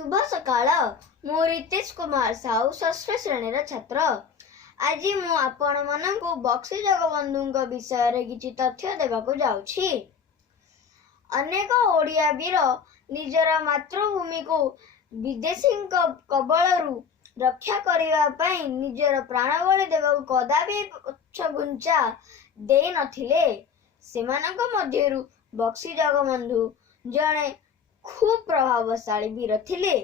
शुभ सकाळ मु रितेश कुमार साहू षष्ठ श्रेणी छात्र। आज मु आपण मानकु बक्सी जगबंधु विषय रे किछि तथ्य देबाकु जाउछि। अनेक ओडिया वीर निजर मातृभूमि को विदेशी कबलरू रक्षा करिवा पई निजर प्राणबलि देबाकु कदापि पछघुंचा देई नथिले। सेमानक मध्यरु बक्सी जगबंधु जणे खूब प्रभावशाली वीर थिले।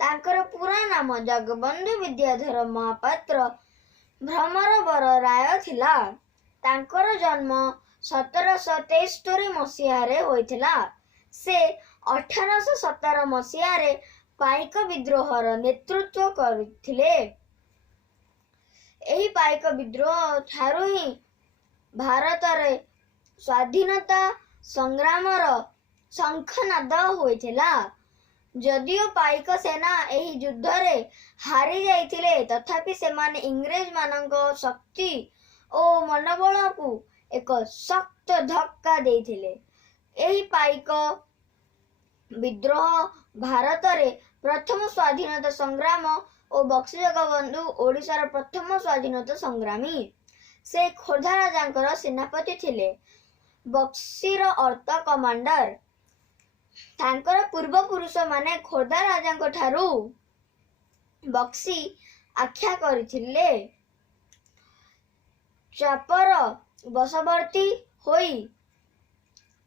तांकर पूरा नाम जगबंधु विद्याधर महापात्र भ्रमरवर राय थिला। तांकर जन्म 1773 मसीहा रे होइथिला। से 1817 मसीहा रे पाइक विद्रोहर नेतृत्व करथिले। एही पाइक विद्रोह ठारू ही भारत रे स्वाधीनता संग्रामर शंखनाद होइथिला। जदियो पाइक सेना एही युद्ध रे हारी जाइथिले तथापि सेमाने इंग्रेज मानक शक्ति ओ मनोबल को एक शक्त धक्का देइथिले। एही पाइक विद्रोह भारत रे प्रथम स्वाधीनता संग्राम और बक्सी जगबंधु ओडिशार प्रथम स्वाधीनता संग्रामी। से खोर्धा राजांकर सेनापति थिले। बक्सीर अर्थ कमांडर। तांकर पूर्व पुरुष माने खोर्धा राजांको ठारू बक्सी आख्या करिथिले। चापर बसवर्ती होई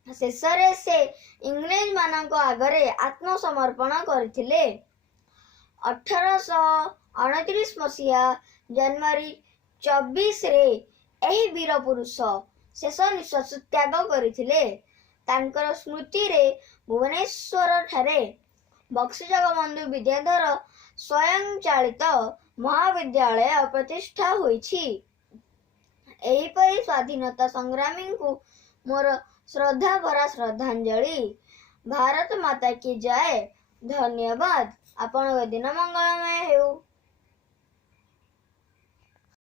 शेषरे से इंग्रेज मानक आगरे आत्मसमर्पण करथिले। 1829 मसीहा जनवरी 24 रे एही वीर पुरुष शेष निश्वास त्याग करथिले। तांकर स्मृति रे भुवनेश्वर ठारे बक्सी जगबंधु विद्याधर स्वयं चालित महाविद्यालय प्रतिष्ठा होइछि। एहीपरि स्वाधीनता संग्रामी को मोर श्रद्धा भरा श्रद्धांजलि। भारत माता की जय। धन्यवाद। आपण दिन मंगलमय हेउ।